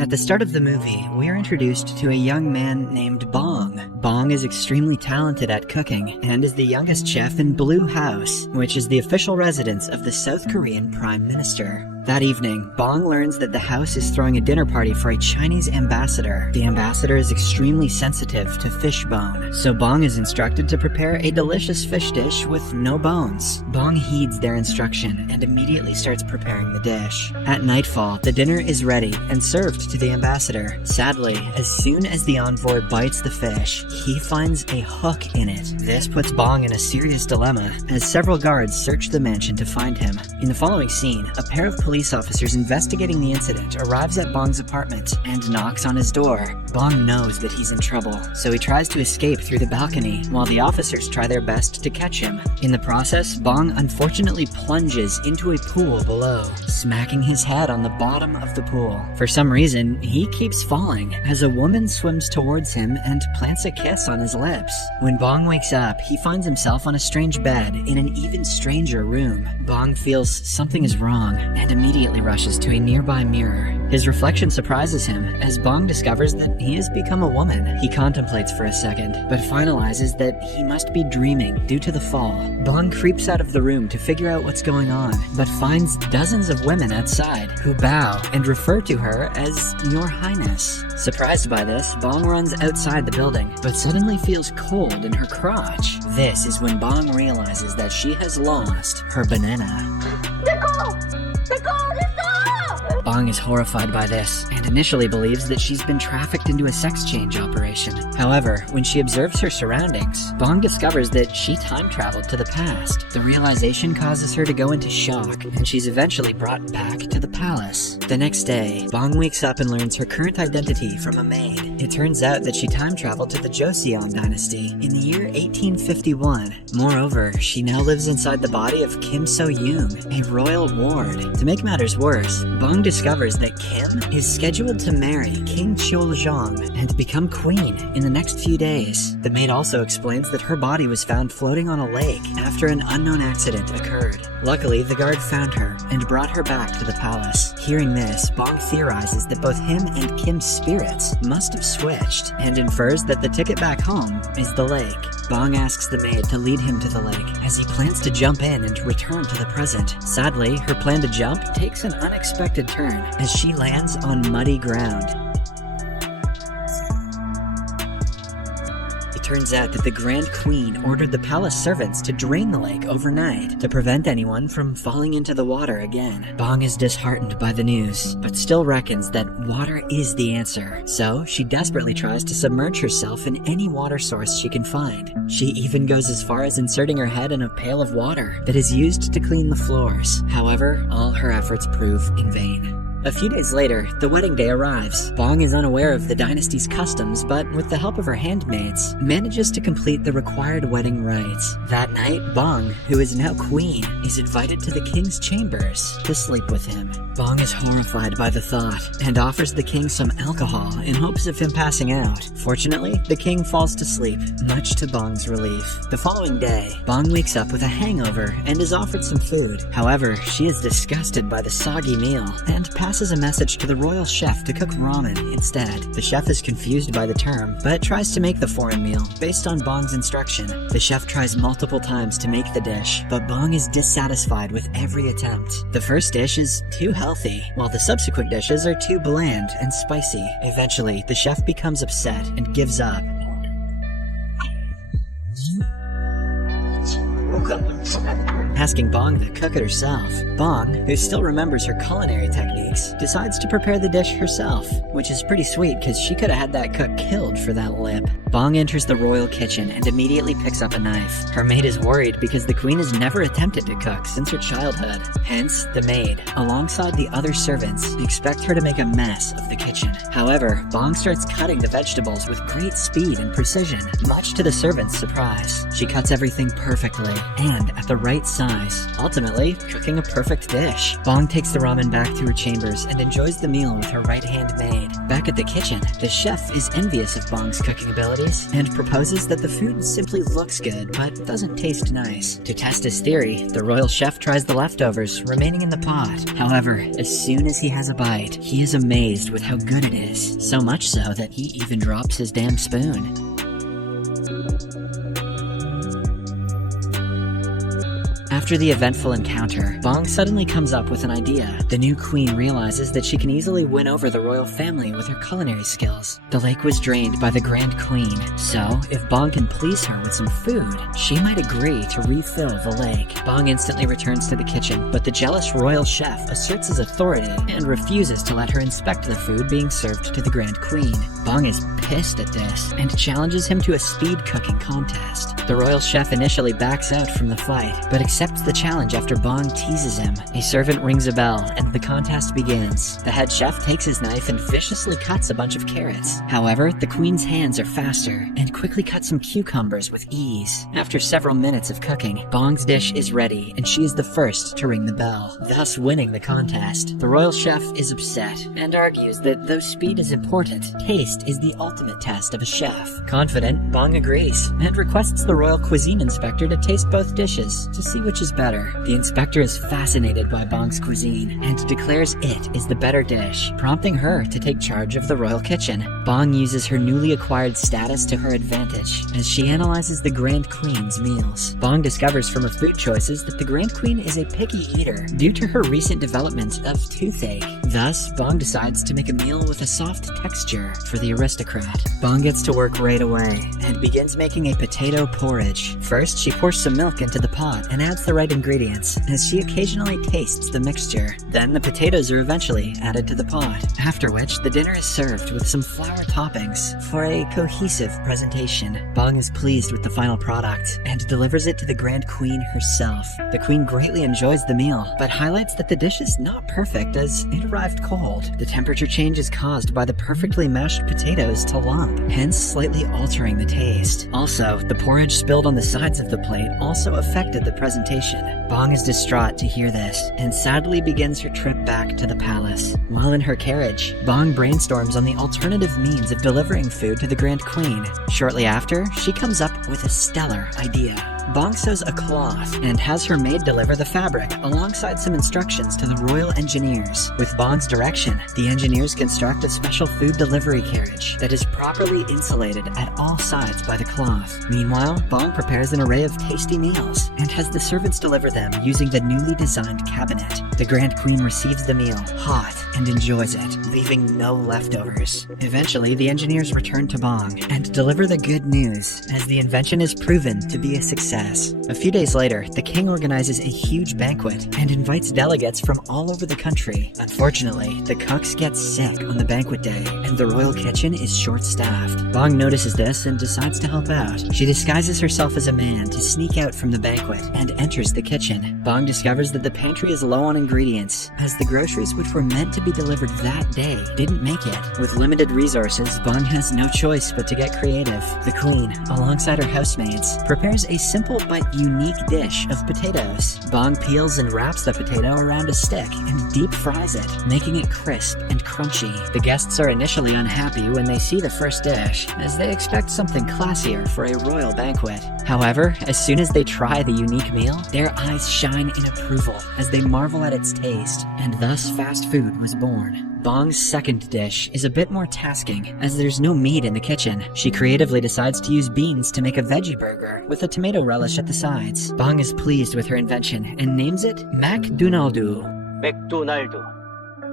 At the start of the movie, we are introduced to a young man named Bong. Bong is extremely talented at cooking and is the youngest chef in Blue House, which is the official residence of the South Korean Prime Minister. That evening, Bong learns that the house is throwing a dinner party for a Chinese ambassador. The ambassador is extremely sensitive to fish bone, so Bong is instructed to prepare a delicious fish dish with no bones. Bong heeds their instruction and immediately starts preparing the dish. At nightfall, the dinner is ready and served to the ambassador. Sadly, as soon as the envoy bites the fish, he finds a hook in it. This puts Bong in a serious dilemma, as several guards search the mansion to find him. In the following scene, a pair of police officers investigating the incident arrives at Bong's apartment and knocks on his door. Bong knows that he's in trouble, so he tries to escape through the balcony, while the officers try their best to catch him. In the process, Bong unfortunately plunges into a pool below, smacking his head on the bottom of the pool. For some reason, he keeps falling, as a woman swims towards him and plants a kiss on his lips. When Bong wakes up, he finds himself on a strange bed in an even stranger room. Bong feels something is wrong, and immediately rushes to a nearby mirror. His reflection surprises him, as Bong discovers that he has become a woman. He contemplates for a second, but finalizes that he must be dreaming due to the fall. Bong creeps out of the room to figure out what's going on, but finds dozens of women outside, who bow and refer to her as Your Highness. Surprised by this, Bong runs outside the building, but suddenly feels cold in her crotch. This is when Bong realizes that she has lost her banana. Bong is horrified by this, and initially believes that she's been trafficked into a sex change operation. However, when she observes her surroundings, Bong discovers that she time traveled to the past. The realization causes her to go into shock, and she's eventually brought back to the palace. The next day, Bong wakes up and learns her current identity from a maid. It turns out that she time traveled to the Joseon dynasty in the year 1851. Moreover, she now lives inside the body of Kim So-yoon, a royal ward. To make matters worse, Bong discovers that Kim is scheduled to marry King Cheoljong and become queen in the next few days. The maid also explains that her body was found floating on a lake after an unknown accident occurred. Luckily, the guard found her and brought her back to the palace. Hearing this, Bong theorizes that both him and Kim's spirits must have switched, and infers that the ticket back home is the lake. Bong asks the maid to lead him to the lake, as he plans to jump in and return to the present. Sadly, her plan to jump takes an unexpected turn, as she lands on muddy ground. It turns out that the Grand Queen ordered the palace servants to drain the lake overnight to prevent anyone from falling into the water again. Bong is disheartened by the news, but still reckons that water is the answer, so she desperately tries to submerge herself in any water source she can find. She even goes as far as inserting her head in a pail of water that is used to clean the floors. However, all her efforts prove in vain. A few days later, the wedding day arrives. Bong is unaware of the dynasty's customs, but with the help of her handmaids, manages to complete the required wedding rites. That night, Bong, who is now queen, is invited to the king's chambers to sleep with him. Bong is horrified by the thought, and offers the king some alcohol in hopes of him passing out. Fortunately, the king falls to sleep, much to Bong's relief. The following day, Bong wakes up with a hangover and is offered some food. However, she is disgusted by the soggy meal, and passes a message to the royal chef to cook ramen instead. The chef is confused by the term, but tries to make the foreign meal based on Bong's instruction. The chef tries multiple times to make the dish, but Bong is dissatisfied with every attempt. The first dish is too healthy, while the subsequent dishes are too bland and spicy. Eventually, the chef becomes upset and gives up. Asking Bong to cook it herself. Bong, who still remembers her culinary techniques, decides to prepare the dish herself, which is pretty sweet because she could have had that cook killed for that lip. Bong enters the royal kitchen and immediately picks up a knife. Her maid is worried because the queen has never attempted to cook since her childhood. Hence, the maid, alongside the other servants, expect her to make a mess of the kitchen. However, Bong starts cutting the vegetables with great speed and precision, much to the servants' surprise. She cuts everything perfectly and at the right size, ultimately cooking a perfect dish. Bong takes the ramen back to her chambers and enjoys the meal with her right-hand maid. Back at the kitchen, the chef is envious of Bong's cooking abilities and proposes that the food simply looks good but doesn't taste nice. To test his theory, the royal chef tries the leftovers remaining in the pot. However, as soon as he has a bite, he is amazed with how good it is, so much so that he even drops his damn spoon. After the eventful encounter, Bong suddenly comes up with an idea. The new queen realizes that she can easily win over the royal family with her culinary skills. The lake was drained by the Grand Queen, so if Bong can please her with some food, she might agree to refill the lake. Bong instantly returns to the kitchen, but the jealous royal chef asserts his authority and refuses to let her inspect the food being served to the Grand Queen. Bong is pissed at this and challenges him to a speed cooking contest. The royal chef initially backs out from the fight, but accepts the challenge after Bong teases him. A servant rings a bell, and the contest begins. The head chef takes his knife and viciously cuts a bunch of carrots. However, the queen's hands are faster, and quickly cuts some cucumbers with ease. After several minutes of cooking, Bong's dish is ready, and she is the first to ring the bell, thus winning the contest. The royal chef is upset, and argues that though speed is important, taste is the ultimate test of a chef. Confident, Bong agrees, and requests the royal cuisine inspector to taste both dishes, to see which is better. The inspector is fascinated by Bong's cuisine and declares it is the better dish, prompting her to take charge of the royal kitchen. Bong uses her newly acquired status to her advantage as she analyzes the Grand Queen's meals. Bong discovers from her food choices that the Grand Queen is a picky eater due to her recent development of toothache. Thus, Bong decides to make a meal with a soft texture for the aristocrat. Bong gets to work right away and begins making a potato porridge. First, she pours some milk into the pot and adds the right ingredients, as she occasionally tastes the mixture. Then the potatoes are eventually added to the pot, after which the dinner is served with some flour toppings for a cohesive presentation. Bong is pleased with the final product and delivers it to the Grand Queen herself. The queen greatly enjoys the meal, but highlights that the dish is not perfect as it arrived cold. The temperature change is caused by the perfectly mashed potatoes to lump, hence slightly altering the taste. Also, the porridge spilled on the sides of the plate also affected the presentation. Bong is distraught to hear this, and sadly begins her trip back to the palace. While in her carriage, Bong brainstorms on the alternative means of delivering food to the Grand Queen. Shortly after, she comes up with a stellar idea. Bong sews a cloth and has her maid deliver the fabric alongside some instructions to the royal engineers. With Bong's direction, the engineers construct a special food delivery carriage that is properly insulated at all sides by the cloth. Meanwhile, Bong prepares an array of tasty meals and has the servants deliver them using the newly designed cabinet. The Grand Queen receives the meal hot and enjoys it, leaving no leftovers. Eventually, the engineers return to Bong and deliver the good news, as the invention is proven to be a success. A few days later, the king organizes a huge banquet and invites delegates from all over the country. Unfortunately, the cooks get sick on the banquet day, and the royal kitchen is short-staffed. Bong notices this and decides to help out. She disguises herself as a man to sneak out from the banquet and enters the kitchen. Bong discovers that the pantry is low on ingredients, as the groceries which were meant to be delivered that day didn't make it. With limited resources, Bong has no choice but to get creative. The queen, alongside her housemaids, prepares a simple but unique dish of potatoes. Bong peels and wraps the potato around a stick and deep fries it, making it crisp and crunchy. The guests are initially unhappy when they see the first dish, as they expect something classier for a royal banquet. However, as soon as they try the unique meal, their eyes shine in approval as they marvel at its taste, and thus fast food was born. Bong's second dish is a bit more tasking, as there's no meat in the kitchen. She creatively decides to use beans to make a veggie burger with a tomato relish at the sides. Bong is pleased with her invention and names it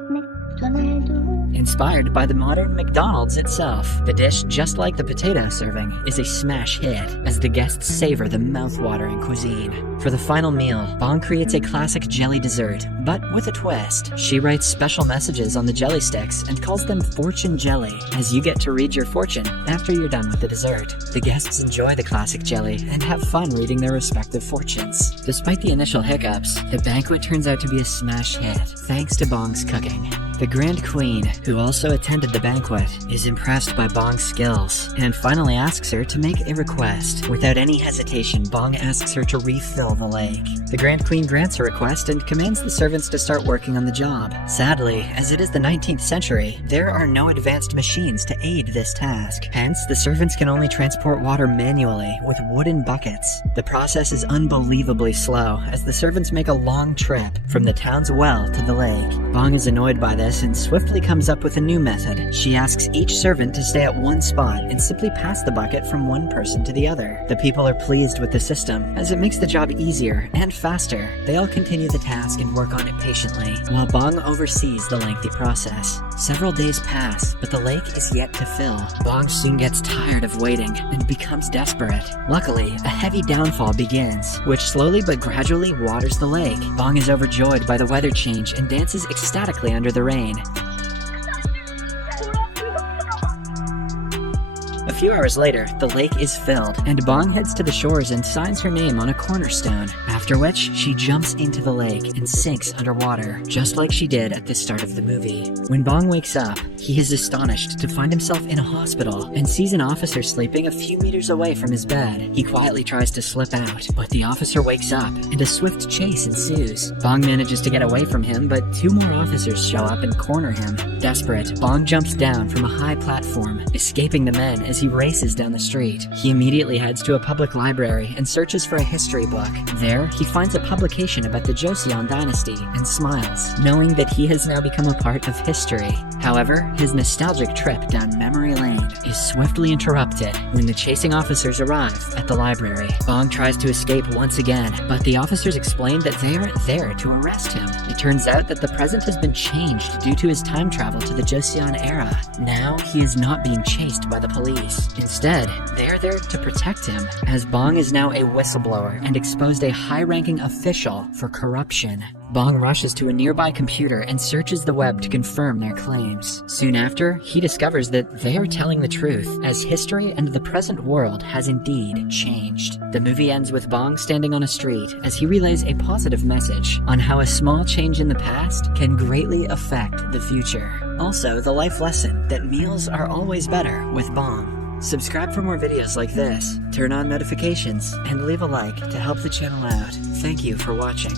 McDonald's. Inspired by the modern McDonald's itself, the dish, just like the potato serving, is a smash hit as the guests savor the mouth-watering cuisine. For the final meal, Bong creates a classic jelly dessert, but with a twist. She writes special messages on the jelly sticks and calls them fortune jelly, as you get to read your fortune after you're done with the dessert. The guests enjoy the classic jelly and have fun reading their respective fortunes. Despite the initial hiccups, the banquet turns out to be a smash hit, thanks to Bong's cooking. The Grand Queen, who also attended the banquet, is impressed by Bong's skills and finally asks her to make a request. Without any hesitation, Bong asks her to refill the lake. The Grand Queen grants her request and commands the servants to start working on the job. Sadly, as it is the 19th century, there are no advanced machines to aid this task. Hence, the servants can only transport water manually with wooden buckets. The process is unbelievably slow, as the servants make a long trip from the town's well to the lake. Bong is annoyed by this and swiftly comes up with a new method. She asks each servant to stay at one spot and simply pass the bucket from one person to the other. The people are pleased with the system, as it makes the job easier and faster. They all continue the task and work on it patiently, while Bong oversees the lengthy process. Several days pass, but the lake is yet to fill. Bong soon gets tired of waiting and becomes desperate. Luckily, a heavy downfall begins, which slowly but gradually waters the lake. Bong is overjoyed by the weather change and dances ecstatically under the rain. A few hours later, the lake is filled, and Bong heads to the shores and signs her name on a cornerstone, after which she jumps into the lake and sinks underwater, just like she did at the start of the movie. When Bong wakes up, he is astonished to find himself in a hospital and sees an officer sleeping a few meters away from his bed. He quietly tries to slip out, but the officer wakes up, and a swift chase ensues. Bong manages to get away from him, but two more officers show up and corner him. Desperate, Bong jumps down from a high platform, escaping the men as he races down the street. He immediately heads to a public library and searches for a history book. There, he finds a publication about the Joseon dynasty and smiles, knowing that he has now become a part of history. However, his nostalgic trip down memory lane is swiftly interrupted when the chasing officers arrive at the library. Bong tries to escape once again, but the officers explain that they aren't there to arrest him. It turns out that the present has been changed due to his time travel to the Joseon era. Now, he is not being chased by the police. Instead, they are there to protect him, as Bong is now a whistleblower and exposed a high-ranking official for corruption. Bong rushes to a nearby computer and searches the web to confirm their claims. Soon after, he discovers that they are telling the truth, as history and the present world has indeed changed. The movie ends with Bong standing on a street as he relays a positive message on how a small change in the past can greatly affect the future. Also, the life lesson that meals are always better with Bong. Subscribe for more videos like this, turn on notifications, and leave a like to help the channel out. Thank you for watching.